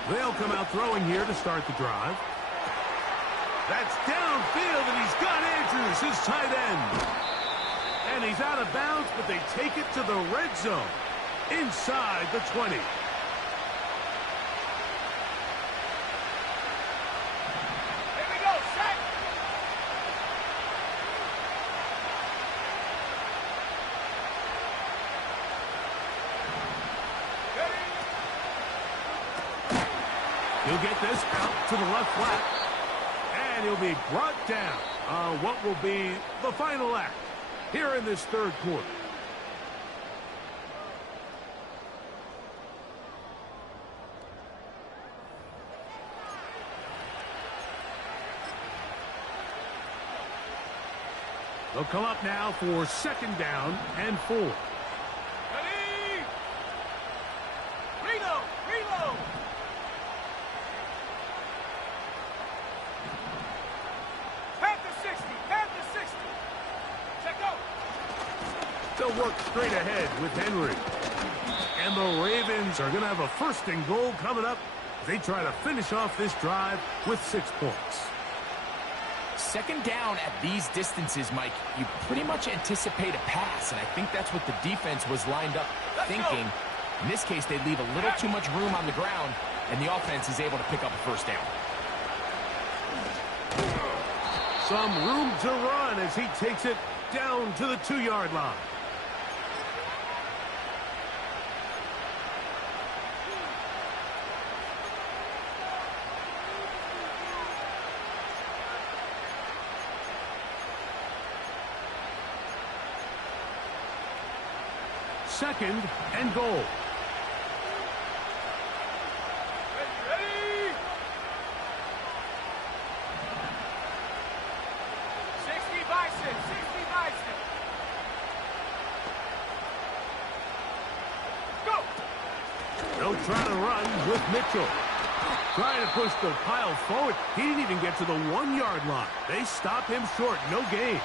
They'll come out throwing here to start the drive. That's downfield, and he's got Andrews, his tight end. And he's out of bounds, but they take it to the red zone inside the 20. He'll get this out to the left flat, and he'll be brought down on what will be the final act here in this 3rd quarter. They'll come up now for 2nd down and 4. Ready! Reload! Reload! They'll work straight ahead with Henry. And the Ravens are going to have a 1st and goal coming up. They try to finish off this drive with 6 points. 2nd down at these distances, Mike, you pretty much anticipate a pass, and I think that's what the defense was lined up thinking. In this case, they leave a little too much room on the ground, and the offense is able to pick up a 1st down. Some room to run as he takes it down to the 2-yard line. Second and goal. Ready? 60 Bison, 60 Bison. Go! They'll try to run with Mitchell. Trying to push the pile forward. He didn't even get to the 1-yard line. They stop him short. No gain.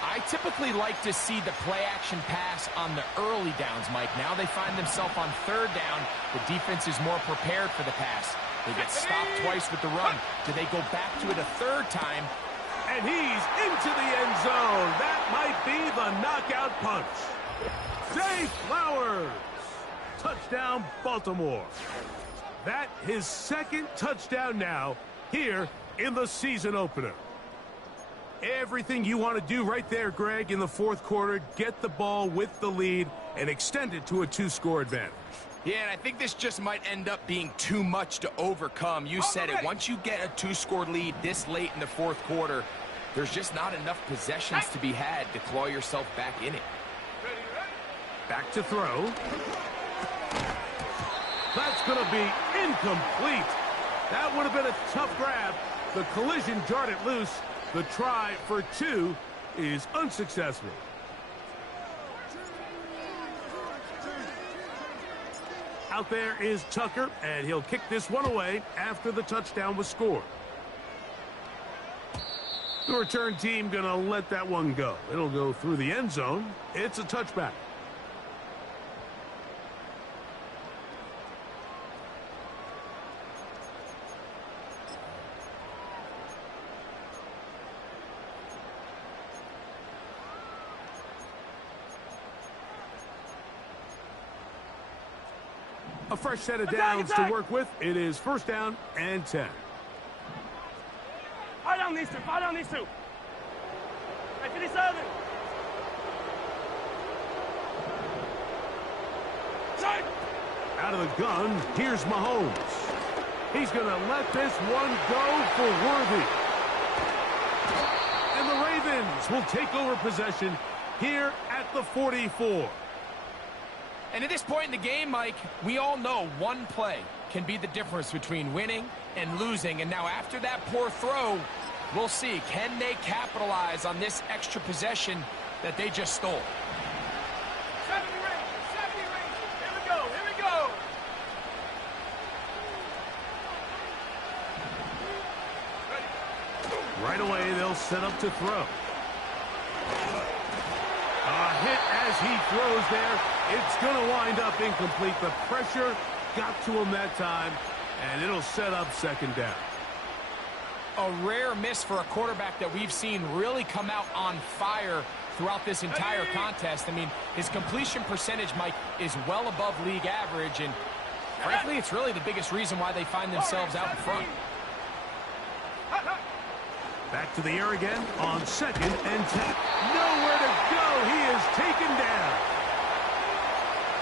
I typically like to see the play-action pass on the early downs, Mike. Now they find themselves on 3rd down. The defense is more prepared for the pass. They get stopped twice with the run. Do they go back to it a 3rd time? And he's into the end zone. That might be the knockout punch. Zay Flowers. Touchdown, Baltimore. That his 2nd touchdown now here in the season opener. Everything you want to do right there, Greg, in the 4th quarter, get the ball with the lead and extend it to a 2-score advantage. Yeah, and I think this just might end up being too much to overcome. You said it. Once you get a 2-score lead this late in the 4th quarter, there's just not enough possessions to be had to claw yourself back in it. Back to throw. That's going to be incomplete. That would have been a tough grab. The collision jarred it loose. The try for 2 is unsuccessful. Out there is Tucker, and he'll kick this one away after the touchdown was scored. The return team going to let that one go. It'll go through the end zone. It's a touchback. A fresh set of downs to work with. It is 1st down and 10. Fire down these 2. Fire down these 2. 57. Out of the gun, here's Mahomes. He's going to let this one go for Worthy. And the Ravens will take over possession here at the 44. And at this point in the game, Mike, we all know one play can be the difference between winning and losing. And now after that poor throw, we'll see, can they capitalize on this extra possession that they just stole? 70 range. Here we go. Right away, they'll set up to throw. A hit as he throws there. It's going to wind up incomplete. The pressure got to him that time, and it'll set up second down. A rare miss for a quarterback that we've seen really come out on fire throughout this entire contest. I mean, his completion percentage, Mike, is well above league average, and frankly, it's really the biggest reason why they find themselves out in front. Back to the air again on 2nd and 10. Nowhere to go. He is taken down.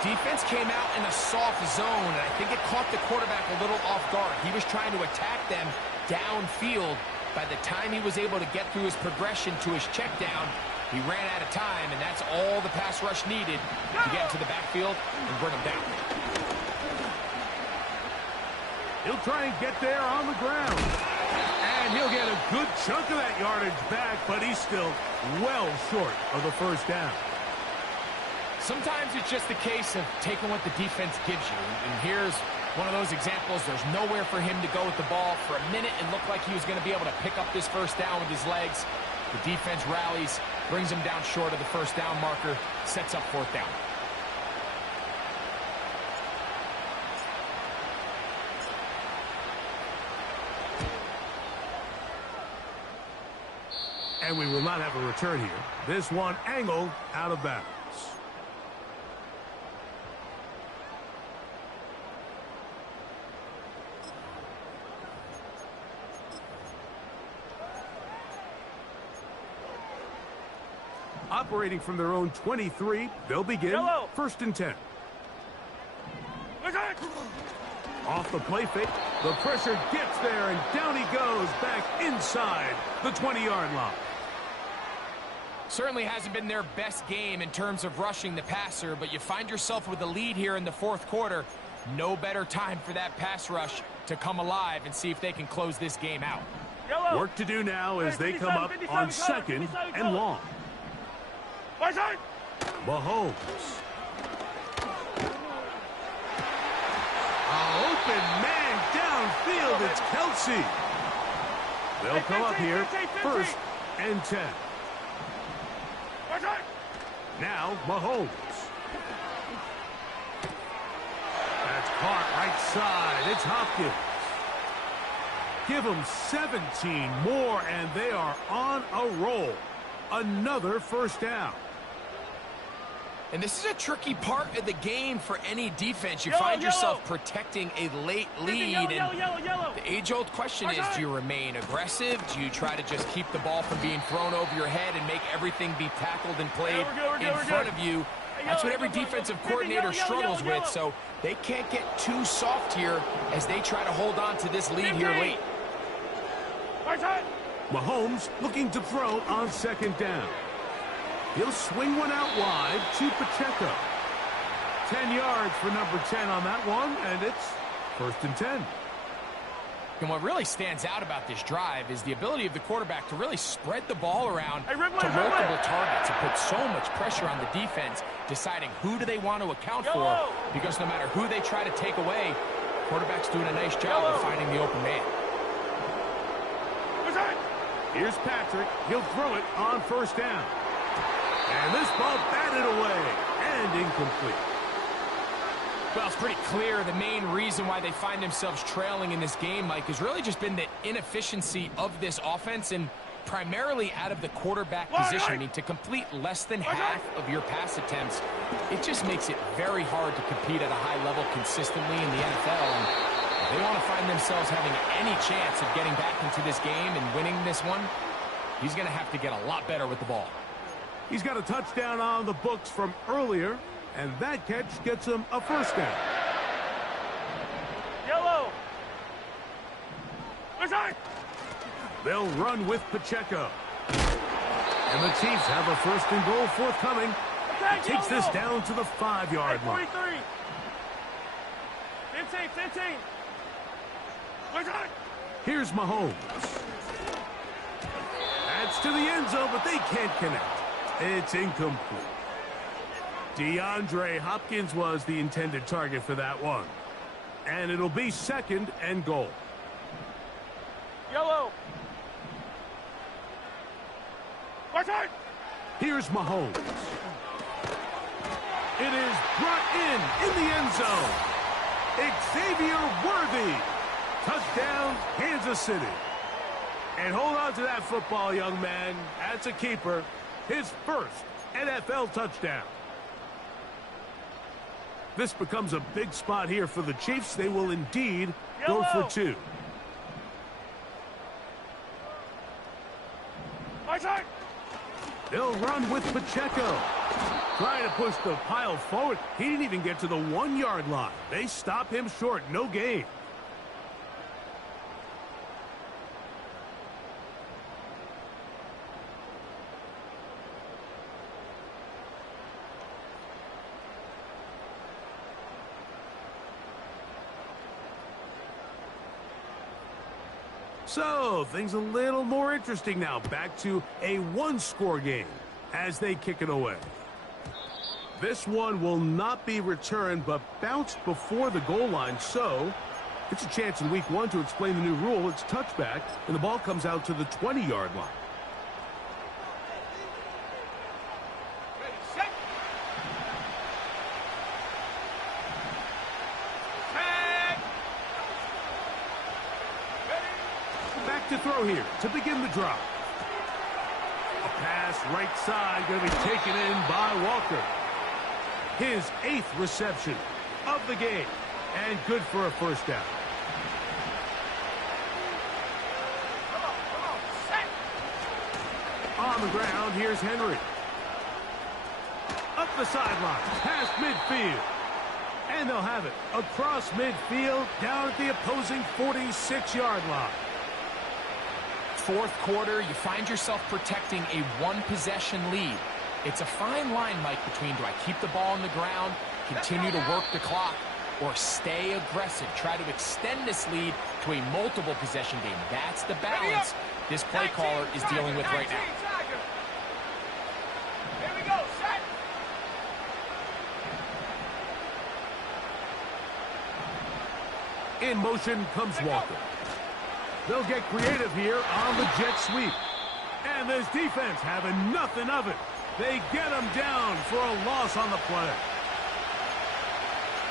Defense came out in a soft zone, and I think it caught the quarterback a little off guard. He was trying to attack them downfield. By the time he was able to get through his progression to his check down, he ran out of time, and that's all the pass rush needed to get into the backfield and bring him down. He'll try and get there on the ground. And he'll get a good chunk of that yardage back, but he's still well short of the first down. Sometimes it's just a case of taking what the defense gives you. And here's one of those examples. There's nowhere for him to go with the ball. For a minute, it looked like he was going to be able to pick up this first down with his legs. The defense rallies, brings him down short of the first down marker, sets up fourth down. And we will not have a return here. This one angled out of bounds. Operating from their own 23, they'll begin Yellow. 1st and 10. Off the play fake, the pressure gets there, and down he goes back inside the 20-yard line. Certainly hasn't been their best game in terms of rushing the passer, but you find yourself with a lead here in the fourth quarter. No better time for that pass rush to come alive and see if they can close this game out. Yellow. Work to do now as they come up on 2nd and long. Mahomes. Open man downfield. It's Kelsey. They'll come up here 1st and 10. Now Mahomes. That's caught right side. It's Hopkins. Give them 17 more, and they are on a roll. Another first down. And this is a tricky part of the game for any defense. You find yourself protecting a late lead. And the age-old question is, do you remain aggressive? Do you try to just keep the ball from being thrown over your head and make everything be tackled and played in front of you? That's what every defensive coordinator struggles with, so they can't get too soft here as they try to hold on to this lead here late. Mahomes looking to throw on 2nd down. He'll swing one out wide to Pacheco. 10 yards for number 10 on that one, and it's 1st and 10. And what really stands out about this drive is the ability of the quarterback to really spread the ball around to multiple targets and put so much pressure on the defense, deciding who do they want to account for, because no matter who they try to take away, quarterback's doing a nice job of finding the open man. Here's Patrick. He'll throw it on 1st down. And this ball batted away and incomplete. Well, it's pretty clear the main reason why they find themselves trailing in this game, Mike, has really just been the inefficiency of this offense and primarily out of the quarterback position. I mean, to complete less than half of your pass attempts, it just makes it very hard to compete at a high level consistently in the NFL. And if they want to find themselves having any chance of getting back into this game and winning this one, he's going to have to get a lot better with the ball. He's got a touchdown on the books from earlier, And that catch gets him a first down. Yellow. Return. They'll run with Pacheco. And the Chiefs have a first and goal forthcoming. He takes this down to the 5-yard line. 43. 15. Return. Here's Mahomes. That's to the end zone, but they can't connect. It's incomplete. DeAndre Hopkins was the intended target for that one. And it'll be second and goal. Yellow. Return. Here's Mahomes. It is brought in the end zone. Xavier Worthy. Touchdown, Kansas City. And hold on to that football, young man. That's a keeper. His first NFL touchdown. This becomes a big spot here for the Chiefs. They will indeed go for 2. Return. They'll run with Pacheco. Trying to push the pile forward. He didn't even get to the 1-yard line. They stop him short. No gain. So, things a little more interesting now. Back to a 1-score game as they kick it away. This one will not be returned, but bounced before the goal line. So, it's a chance in week 1 to explain the new rule. It's touchback, and the ball comes out to the 20-yard line. Ready, set. Tag. Ready. Back to throw here to begin the drive. A pass right side going to be taken in by Walker. His 8th reception of the game, and good for a first down. Come on, set. On the ground, here's Henry. Up the sideline, past midfield. And they'll have it across midfield, down at the opposing 46-yard line. Fourth quarter, you find yourself protecting a 1-possession lead. It's a fine line, Mike, between do I keep the ball on the ground, continue to work the clock, or stay aggressive, try to extend this lead to a multiple possession game. That's the balance this play caller is dealing with right now. Here we go, set. In motion comes Walker. They'll get creative here on the jet sweep. And this defense having nothing of it. They get him down for a loss on the play.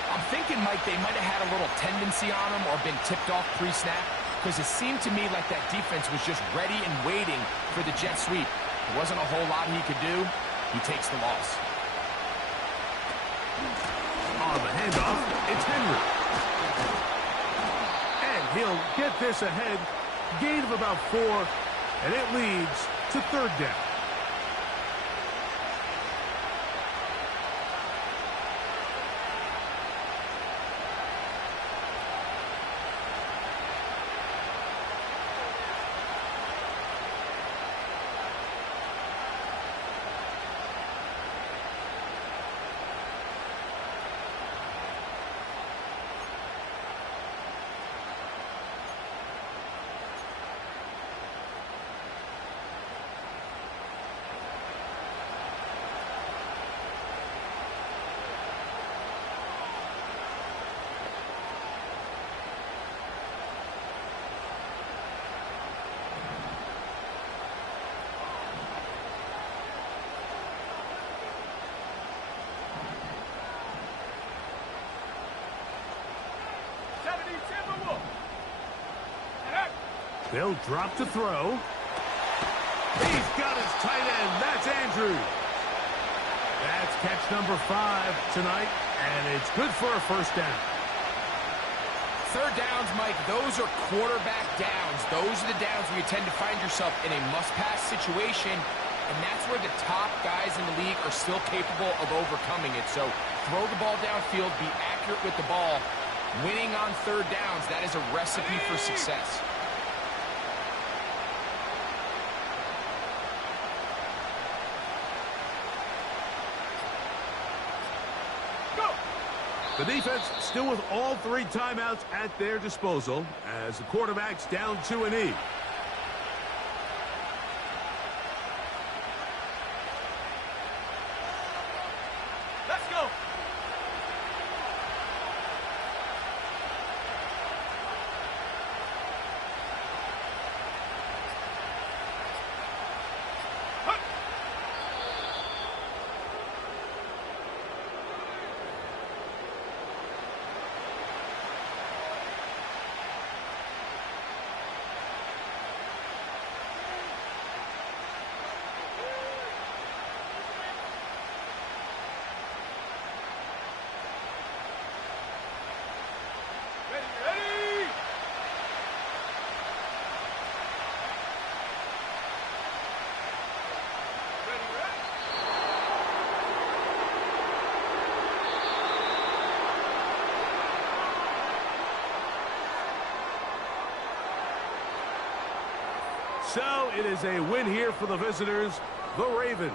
I'm thinking, Mike, they might have had a little tendency on him or been tipped off pre-snap, because it seemed to me like that defense was just ready and waiting for the jet sweep. There wasn't a whole lot he could do. He takes the loss. On the handoff, it's Henry. And he'll get this ahead. Gain of about 4, and it leads to 3rd down. They'll drop to throw. He's got his tight end. That's Andrews. That's catch number 5 tonight, and it's good for a first down. Third downs, Mike, those are quarterback downs. Those are the downs where you tend to find yourself in a must-pass situation, and that's where the top guys in the league are still capable of overcoming it. So throw the ball downfield, be accurate with the ball. Winning on third downs, that is a recipe for success. The defense still with all 3 timeouts at their disposal as the quarterback's down to a knee. Let's go. Ready. So it is a win here for the visitors, the Ravens.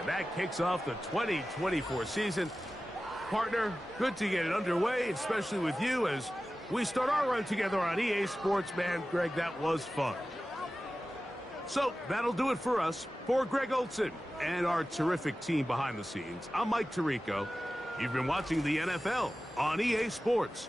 And that kicks off the 2024 season. Partner, good to get it underway, especially with you as we start our run together on EA Sports. Man, Greg, that was fun. So that'll do it for us. For Greg Olson and our terrific team behind the scenes, I'm Mike Tirico. You've been watching the NFL on EA Sports.